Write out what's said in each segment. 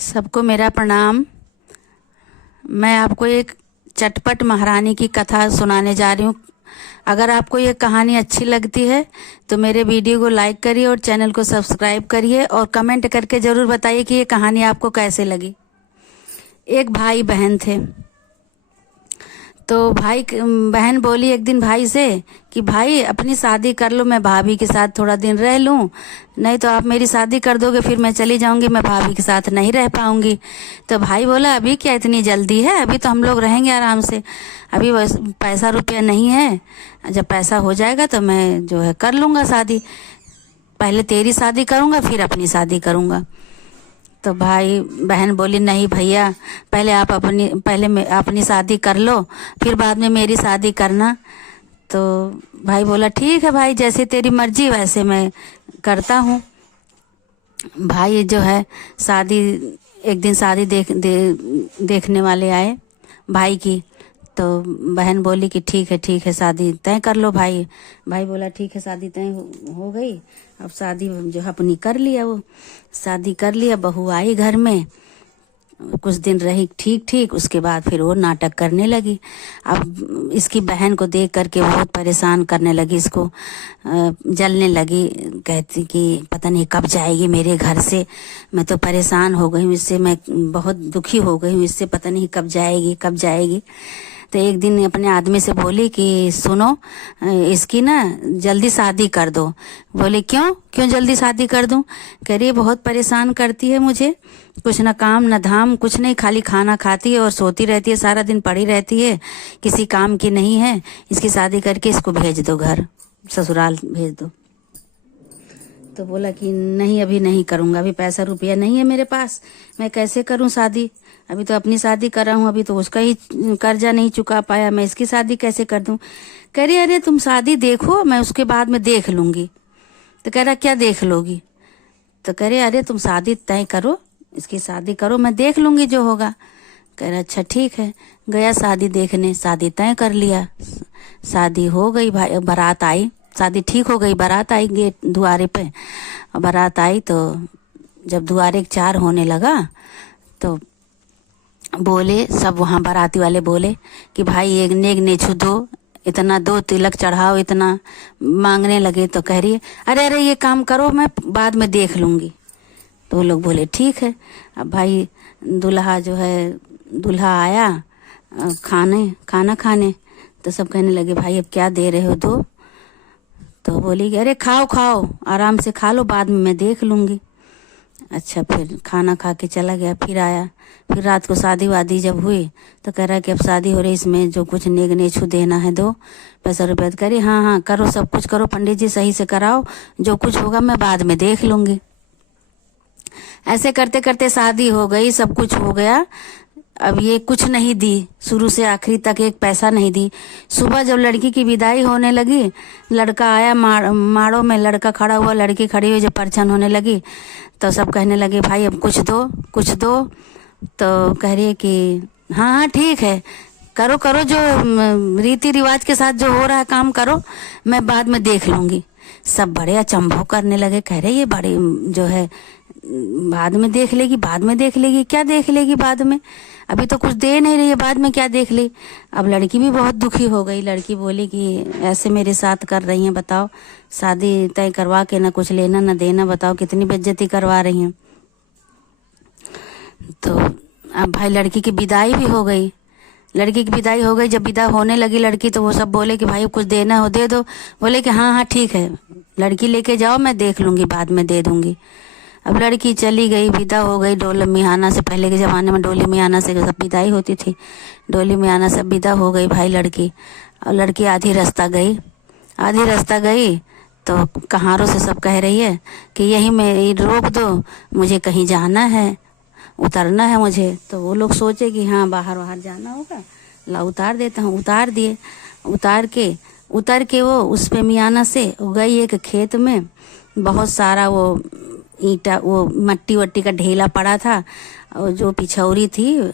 सबको मेरा प्रणाम। मैं आपको एक चटपट महारानी की कथा सुनाने जा रही हूँ। अगर आपको ये कहानी अच्छी लगती है तो मेरे वीडियो को लाइक करिए और चैनल को सब्सक्राइब करिए और कमेंट करके ज़रूर बताइए कि ये कहानी आपको कैसे लगी। एक भाई बहन थे। तो बहन बोली एक दिन भाई से कि भाई अपनी शादी कर लो, मैं भाभी के साथ थोड़ा दिन रह लूं, नहीं तो आप मेरी शादी कर दोगे फिर मैं चली जाऊंगी, मैं भाभी के साथ नहीं रह पाऊंगी। तो भाई बोला अभी क्या इतनी जल्दी है, अभी तो हम लोग रहेंगे आराम से, अभी बस पैसा रुपया नहीं है, जब पैसा हो जाएगा तो मैं जो है कर लूँगा शादी, पहले तेरी शादी करूँगा फिर अपनी शादी करूँगा। तो बहन बोली नहीं भैया, पहले अपनी शादी कर लो, फिर बाद में मेरी शादी करना। तो भाई बोला ठीक है भाई, जैसे तेरी मर्जी वैसे मैं करता हूँ। भाई जो है एक दिन शादी देखने वाले आए भाई की। तो बहन बोली कि ठीक है शादी तय कर लो भाई। भाई बोला ठीक है, शादी तय हो गई, अब शादी जो है अपनी कर लिया, वो शादी कर लिया। बहू आई घर में, कुछ दिन रही ठीक, उसके बाद फिर वो नाटक करने लगी। अब इसकी बहन को देख करके बहुत परेशान करने लगी, इसको जलने लगी, कहती कि पता नहीं कब जाएगी मेरे घर से, मैं तो परेशान हो गई हूँ इससे, मैं बहुत दुखी हो गई हूँ इससे, पता नहीं कब जाएगी। तो एक दिन अपने आदमी से बोली कि सुनो, इसकी ना जल्दी शादी कर दो। बोले क्यों जल्दी शादी कर दूं? कह रही है बहुत परेशान करती है मुझे, कुछ ना काम ना धाम, कुछ नहीं, खाली खाना खाती है और सोती रहती है, सारा दिन पड़ी रहती है, किसी काम की नहीं है, इसकी शादी करके इसको भेज दो, घर ससुराल भेज दो। तो बोला कि नहीं अभी नहीं करूँगा, अभी पैसा रुपया नहीं है मेरे पास, मैं कैसे करूँ शादी, अभी तो अपनी शादी कर रहा हूँ, अभी तो उसका ही कर्जा नहीं चुका पाया, मैं इसकी शादी कैसे कर दूँ? कह रही अरे तुम शादी देखो, मैं उसके बाद में देख लूँगी। तो कह रहा क्या देख लोगी? तो कह रही अरे तुम शादी तय करो, इसकी शादी करो, मैं देख लूँगी जो होगा। कह रहा अच्छा ठीक है। गया शादी देखने, शादी तय कर लिया, शादी हो गई, भाई बारात आई, शादी ठीक हो गई, बारात आई गेट दुआरे पे। बारात आई तो जब दुआरे 4 होने लगा तो बोले सब, वहाँ बाराती वाले बोले कि भाई एक नेग नेछू दो, इतना दो, तिलक चढ़ाओ, इतना मांगने लगे। तो कह रही है अरे ये काम करो, मैं बाद में देख लूँगी। तो वो लोग बोले ठीक है। अब भाई दूल्हा आया खाना खाने, तो सब कहने लगे भाई अब क्या दे रहे हो दो? तो बोली अरे खाओ आराम से खा लो, बाद में मैं देख लूँगी। अच्छा, फिर खाना खा के चला गया, फिर आया, फिर रात को शादी वादी जब हुई तो कह रहा कि अब शादी हो रही, इसमें जो कुछ नेग नेछू देना है दो, पैसा रुपया। करी हाँ करो, सब कुछ करो, पंडित जी सही से कराओ, जो कुछ होगा मैं बाद में देख लूँगी। ऐसे करते करते शादी हो गई, सब कुछ हो गया। अब ये कुछ नहीं दी, शुरू से आखिरी तक एक पैसा नहीं दी। सुबह जब लड़की की विदाई होने लगी, लड़का आया, माड़ों में लड़का खड़ा हुआ, लड़की खड़ी हुई, जब परछन होने लगी तो सब कहने लगे भाई अब कुछ दो। तो कह रही है कि हाँ ठीक है, करो जो रीति रिवाज के साथ जो हो रहा है काम करो, मैं बाद में देख लूँगी। सब बड़े अचंभव करने लगे, कह रहे ये बड़े जो है बाद में देख लेगी, क्या देख लेगी बाद में, अभी तो कुछ दे नहीं रही है, बाद में क्या देख ली। अब लड़की भी बहुत दुखी हो गई। लड़की बोली कि ऐसे मेरे साथ कर रही हैं, बताओ शादी तय करवा के ना कुछ लेना ना देना, बताओ कितनी बेइज्जती करवा रही हैं। तो अब भाई लड़की की विदाई भी हो गई। जब विदा होने लगी लड़की तो वो सब बोले कि भाई कुछ देना हो दे दो। बोले कि हाँ ठीक है, लड़की लेके जाओ, मैं देख लूँगी, बाद में दे दूँगी। अब लड़की चली गई, विदा हो गई। डोली मियाना से, पहले के ज़माने में डोली मियाना से सब विदाई होती थी, डोली मियाना सब विदा हो गई भाई लड़की। और लड़की आधी रास्ता गई तो कहारों से सब कह रही है कि यहीं में रोक दो, मुझे कहीं जाना है, उतरना है मुझे। तो वो लोग सोचे कि हाँ बाहर जाना होगा, ला उतार देता हूँ। उतार दिए, उतर के वो उस पे मियाना से गई एक खेत में, बहुत सारा वो ईंटा, वो मट्टी वट्टी का ढेला पड़ा था, और जो पिछौरी थी,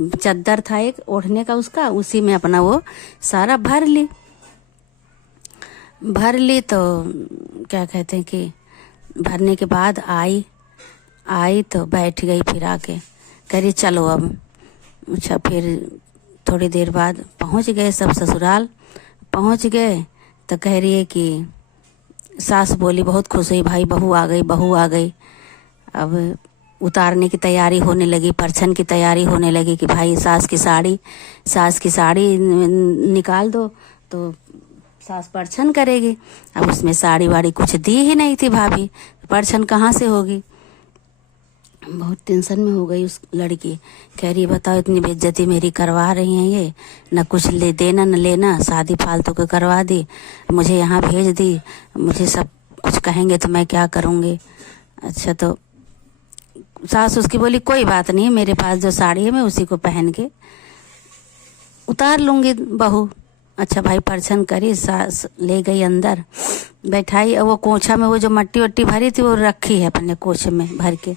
चद्दर था एक ओढ़ने का उसका, उसी में अपना वो सारा भर ली। तो क्या कहते हैं कि भरने के बाद आई, आई तो बैठ गई, फिर आके कह रही चलो अब। अच्छा, फिर थोड़ी देर बाद पहुंच गए सब ससुराल। पहुंच गए तो कह रही है कि सास बोली, बहुत खुश हुई, भाई बहू आ गई, बहू आ गई। अब उतारने की तैयारी होने लगी, परछन की तैयारी होने लगी कि भाई सास की साड़ी निकाल दो तो सास परछन करेगी। अब उसमें साड़ी वाड़ी कुछ दी ही नहीं थी भाभी, परछन कहाँ से होगी। बहुत टेंशन में हो गई उस लड़की। कह रही बताओ, इतनी बेइज्जती मेरी करवा रही हैं ये, न कुछ ले देना न लेना, शादी फालतू के करवा दी, मुझे यहाँ भेज दी, मुझे सब कुछ कहेंगे तो मैं क्या करूँगी। अच्छा, तो सास उसकी बोली कोई बात नहीं, मेरे पास जो साड़ी है मैं उसी को पहन के उतार लूँगी बहू। अच्छा भाई, परछन करी, सास ले गई अंदर बैठाई। और वो कोछा में वो जो मट्टी वट्टी भरी थी वो रखी है अपने कोछे में भर के,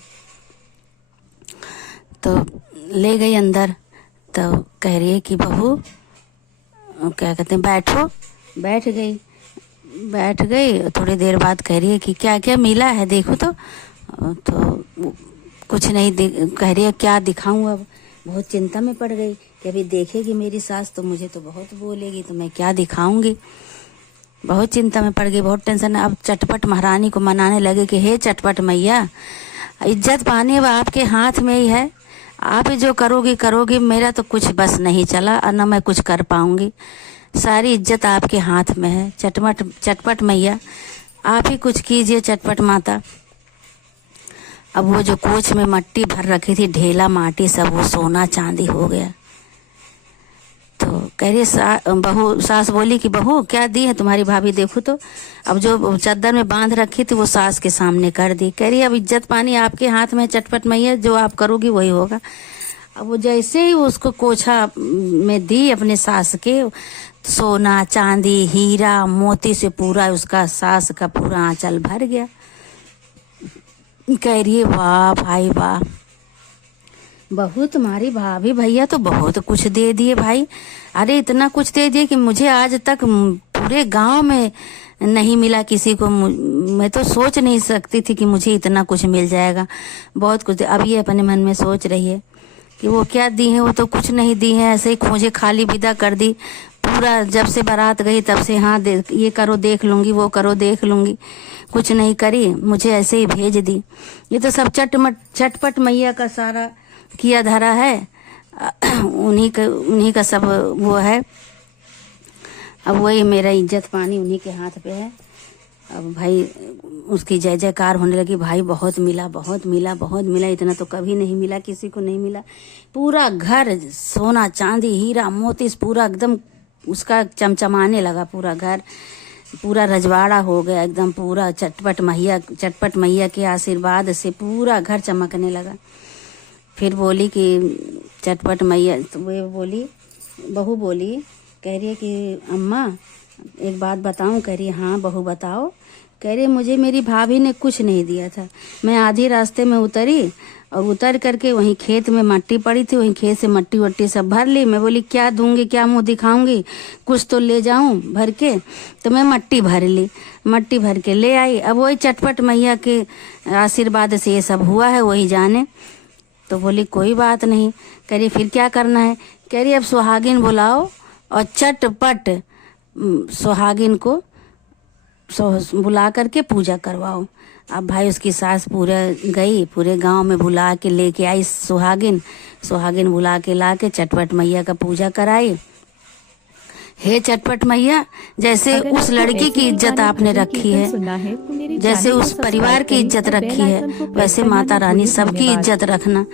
तो ले गई अंदर। तो कह रही है कि बहू क्या कहते हैं, बैठो। बैठ गई। थोड़ी देर बाद कह रही है कि क्या क्या मिला है देखो तो कुछ नहीं कह रही है क्या दिखाऊं। अब बहुत चिंता में पड़ गई कि अभी देखेगी मेरी सास तो मुझे तो बहुत बोलेगी, तो मैं क्या दिखाऊंगी। बहुत चिंता में पड़ गई, बहुत टेंशन। अब चटपट महारानी को मनाने लगे कि हे चटपट मैया, इज्जत पानी अब आपके हाथ में ही है, आप जो करोगी, मेरा तो कुछ बस नहीं चला और न मैं कुछ कर पाऊंगी, सारी इज्जत आपके हाथ में है। चटपट मैया आप ही कुछ कीजिए चटपट माता। अब वो जो कोच में मट्टी भर रखी थी, ढेला माटी सब, वो सोना चांदी हो गया। तो कह रही सास बोली कि बहू क्या दी है तुम्हारी भाभी, देखो तो। अब जो चद्दर में बांध रखी थी वो सास के सामने कर दी। कह रही अब इज्जत पानी आपके हाथ में, चटपट मैया, जो आप करोगी वही होगा। अब वो जैसे ही उसको कोछा में दी अपने सास के, सोना चांदी हीरा मोती से पूरा उसका सास का पूरा आंचल भर गया। कह रही है वाह भाई वाह, बहू तुम्हारी भाभी भैया तो बहुत कुछ दे दिए भाई। अरे इतना कुछ दे दिए कि मुझे आज तक पूरे गांव में नहीं मिला किसी को। मैं तो सोच नहीं सकती थी कि मुझे इतना कुछ मिल जाएगा। बहुत कुछ। अब ये अपने मन में सोच रही है कि वो क्या दी है, वो तो कुछ नहीं दी है, ऐसे ही मुझे खाली विदा कर दी। पूरा जब से बारात गई तब से हाँ ये करो देख लूंगी, वो करो देख लूंगी, कुछ नहीं करी, मुझे ऐसे ही भेज दी। ये तो सब चटपट मैया का सारा किया धरा है, उन्हीं का सब वो है। अब वही मेरा इज्जत पानी उन्हीं के हाथ पे है। अब भाई उसकी जय जयकार होने लगी, भाई बहुत मिला, इतना तो कभी नहीं मिला, किसी को नहीं मिला। पूरा घर सोना चांदी हीरा मोती पूरा एकदम उसका चमचमाने लगा, पूरा घर पूरा रजवाड़ा हो गया एकदम। पूरा चटपट मैया के आशीर्वाद से पूरा घर चमकने लगा। फिर बोली कि चटपट मैया, तो वो बोली, बहू बोली, कह रही है कि अम्मा एक बात बताऊं। कह रही हाँ बहू बताओ। कह रही मुझे मेरी भाभी ने कुछ नहीं दिया था, मैं आधी रास्ते में उतरी और उतर करके वहीं खेत में मट्टी पड़ी थी, वहीं खेत से मट्टी वट्टी सब भर ली। मैं बोली क्या दूंगी, क्या मुंह दिखाऊंगी, कुछ तो ले जाऊं भर के। तो मैं मट्टी भर ली, मट्टी भर के ले आई। अब वही चटपट मैया के आशीर्वाद से ये सब हुआ है, वही जाने। तो बोली कोई बात नहीं। कह रही फिर क्या करना है। कह रही अब सुहागिन बुलाओ और चटपट सुहागिन को बुला करके पूजा करवाओ। अब भाई उसकी सास पूरे गांव में बुला के लेके आई सुहागिन बुला के ला के चटपट मैया का पूजा कराई। हे चटपट मैया, जैसे उस लड़की की इज्जत आपने रखी है, जैसे उस परिवार की इज्जत रखी है, वैसे माता रानी सबकी इज्जत रखना।